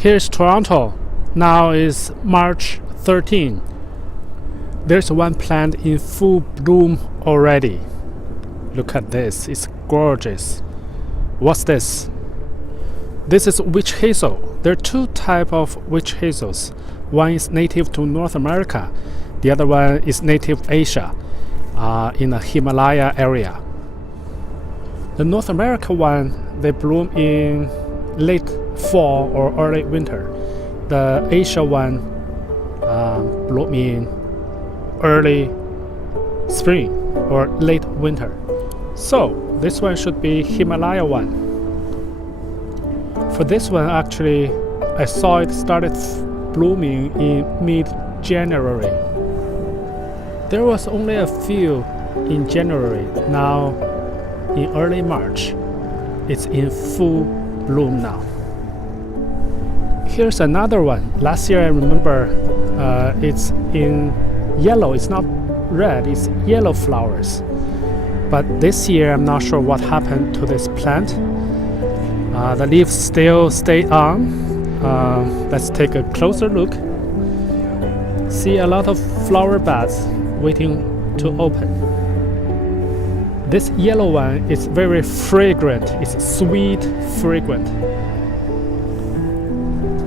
Here's Toronto. Now is March 13. There's one plant in full bloom already. Look at this, it's gorgeous. What's this? This is witch hazel. There are two types of witch hazels. One is native to North America. The other one is native Asia, in the Himalaya area. The North America one, they bloom in late fall or early winter. The Asia one bloom in early spring or late winter. So this one should be Himalaya one. For this one, actually, I saw it started blooming in mid-January. There was only a few in January. Now, in early March, it's in full bloom now. Here's another one. Last year, I remember it's in yellow. It's not red, it's yellow flowers. But this year, I'm not sure what happened to this plant. The leaves still stay on. Let's take a closer look. See a lot of flower buds waiting to open. This yellow one is very fragrant. It's sweet, fragrant.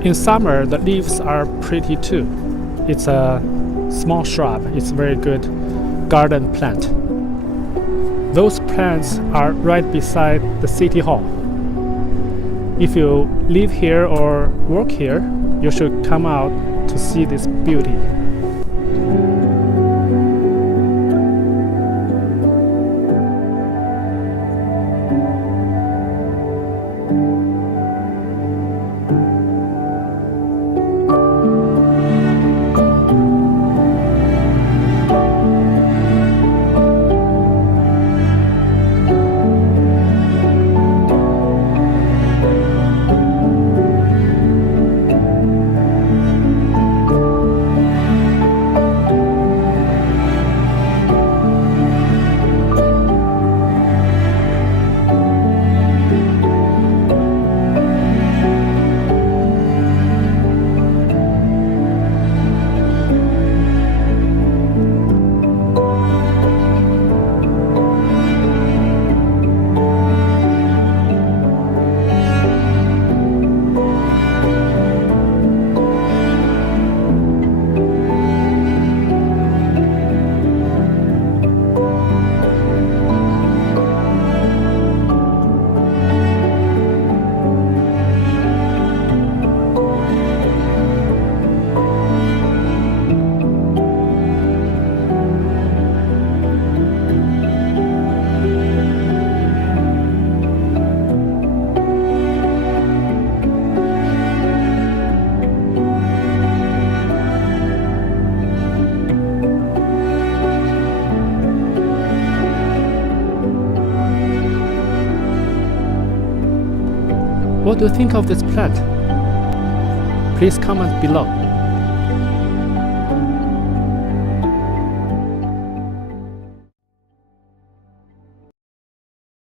In summer, the leaves are pretty too. It's a small shrub. It's a very good garden plant. Those plants are right beside the city hall. If you live here or work here, you should come out to see this beauty. What do you think of this plant? Please comment below.